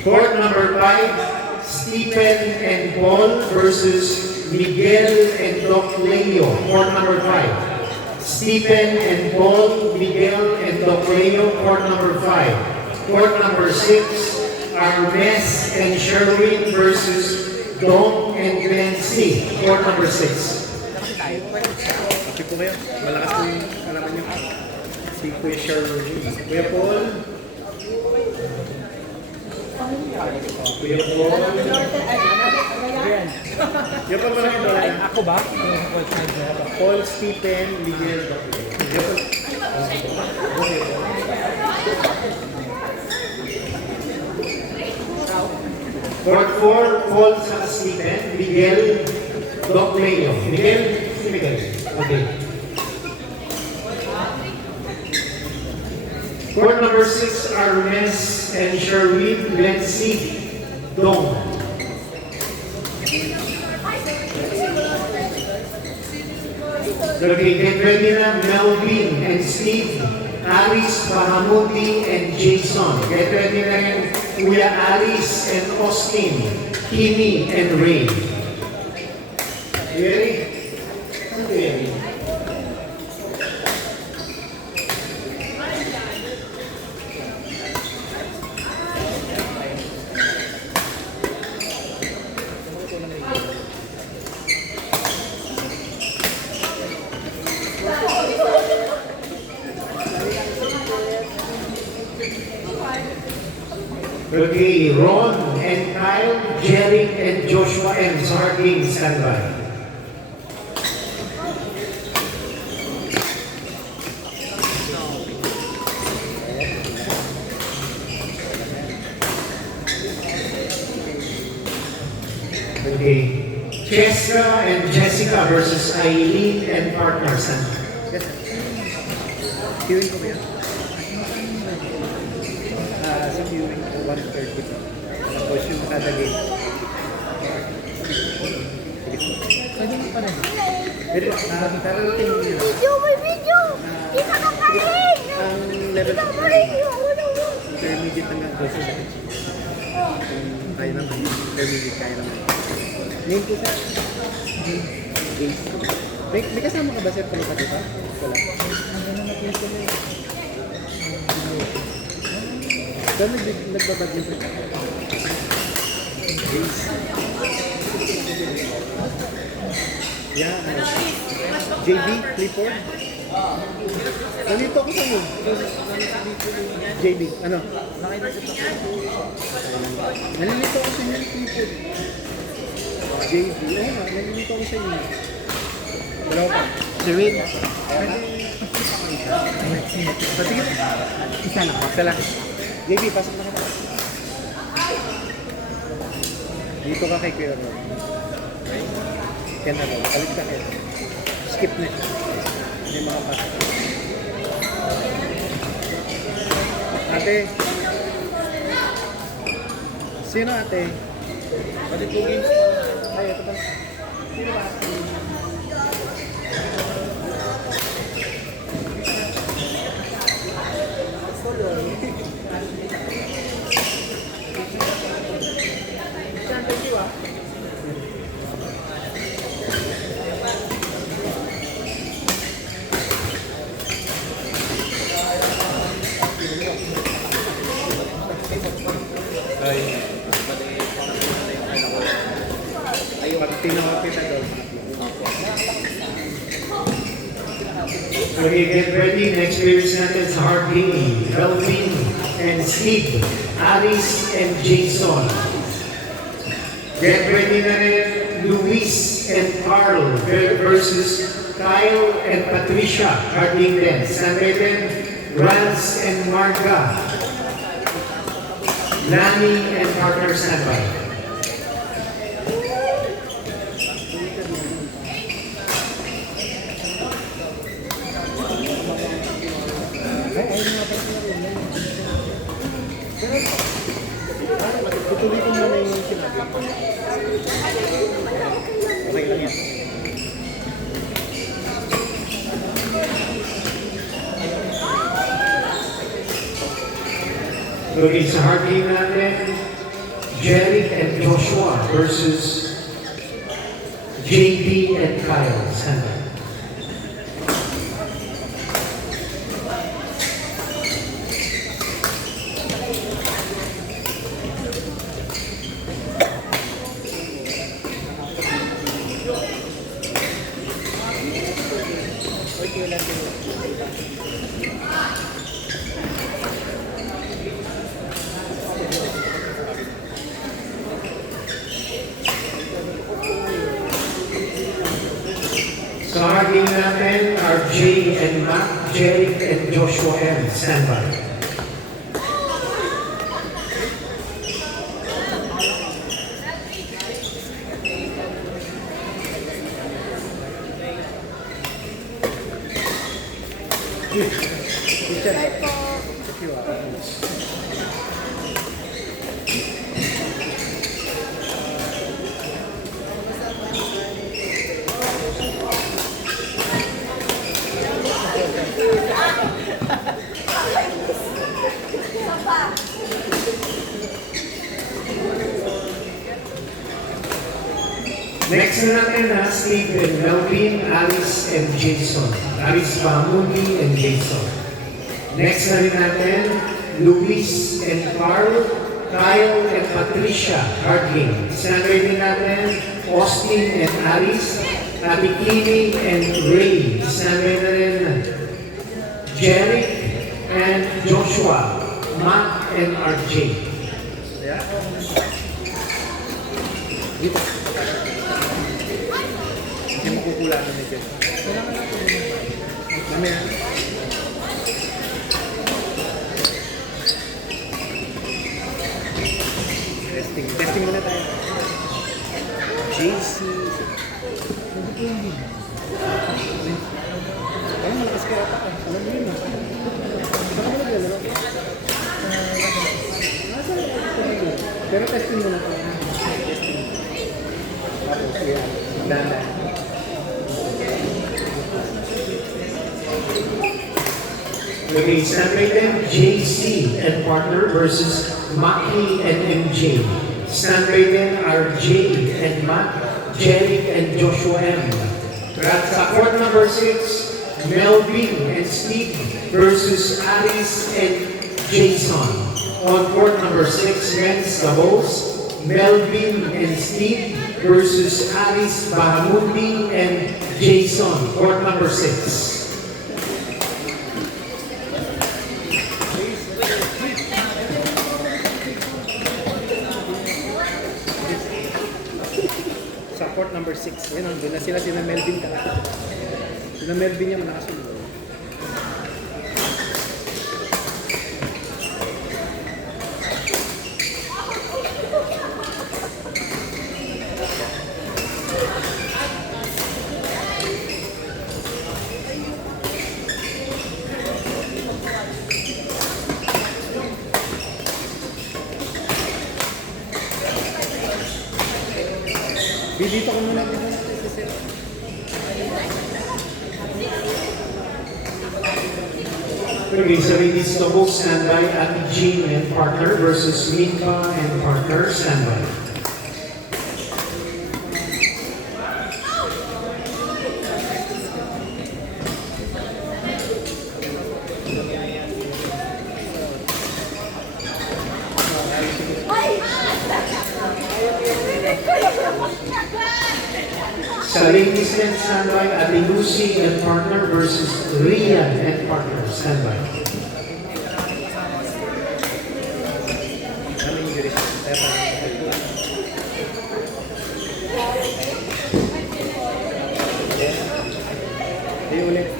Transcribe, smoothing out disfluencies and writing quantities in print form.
Court number 5, Stephen and Paul versus Miguel and Doc Leo. Court number 5. Stephen and Paul, Miguel and Doc Leo. Court number 5. Court number 6, Armes and Sherwin versus Dong and Glenn C. Court number 6. Okay po kayo. Malakas po yung alaman nyo. Si Kuya Sherwin. Kuya Paul. Kuya Paul. Kuya Paul, malaki ba? Ako ba? Paul, Stephen, Miguel. Kuya Paul. Court 4, Paul sa Stephen, Miguel, Doc Leo. Miguel, si Miguel. Okay. Court number 6, Armes and Sherwin, Glenn C. Dong. Okay, get ready na, Melvin and Steve, Aris, Pahamuti, and Jason. Get ready na rin, Kuya Aris and Austin, Kimi and Ray. You ready? Okay. Okay, Ron and Kyle, Jerry and Joshua and Sarging standby. Okay, Cheska and Jessica versus Eileen and partners. Yes, sir. Viewing ko ba yan? Sa viewing ko, 1:30 po. Tapos yung kada game. Pwede mo pa rin. Pero, darating nyo. Video, may video! Di ka kakain! Ang level Ito mo rin yung intermediate hanggang course sa kaya naman. Intermediate kaya naman. Name po sir? James. May kasama ka ba sir pala dito? Wala. Saan nagbabad niyo po? James. Yeah. JB, Clifford. Nandito ako sa inyo. JB, ano? Nalilito ako sa inyo, Clifford. JB, oo nga, nalilito ako sa inyo. Dalawa pa. Si Wade. Sige. Isa lang. Isa lang. JB, pasok na ka. Dito ka kay Kuya Ron. Yan na lang. Kalit ka kayo. Skip na. Hindi makapasok. Ate. Sino ate? Pwede po games. Ay, ito ba? Sino ba? Pag tinawapit na daw. Okay, get ready. Next players natin sa Harding, Melvin and Steve, Aris and Jason. Get ready na rin, Luis and Carl versus Kyle and Patricia, Harding din. Standby din, Rans and Marga. Lani and partner standby. Tutuloy ko muna yung sinabi. Okay lang yan. Okay, sa hard game natin, Jerry and Joshua versus JD and Kyle. Stand by. Sa hard game natin, are Jay and Matt, Jerry and Joshua M. Stand by. Teacher. Next na natin na Stephen, Melvin, Alice, and Jason. Alice Bahamundi and Jason. Next na rin natin, Luis and Carl, Kyle and Patricia, hard game. Sinagay din natin, Austin and Alice, Abikini and Ray. Sinagay na rin, Jeric and Joshua, Matt and RJ. Yeah. Dito. Hindi makukulaan na medyo. Mamaya. Testing muna tayo. JC. Parang malakas kaya pa. Alam mo yun ah. Saan ka mo naglalaro? Pero testing muna tayo. Testing. Tapos yan. Dahan. Okay, stand right then, JC and partner versus Maki and MJ. Stand right then are Jay and Matt, Jerry and Joshua M. At sa court number 6, Melvin and Steve versus Alice and Jason. On court number 6, men's doubles, Melvin and Steve versus Alice Bahamundi and Jason. Court number 6. Support number 6. Yan, doon na sila Melvin ka. Sila Melvin yung nakasunod. Dito ko muna dito natin sa set. Okay, so ladies double standby, Ate Jean and partner versus Minka and partner standby. Sa ladies and standby, Ate Lucy and partner versus Rian and partner standby. Ano yung juris? Di ulit.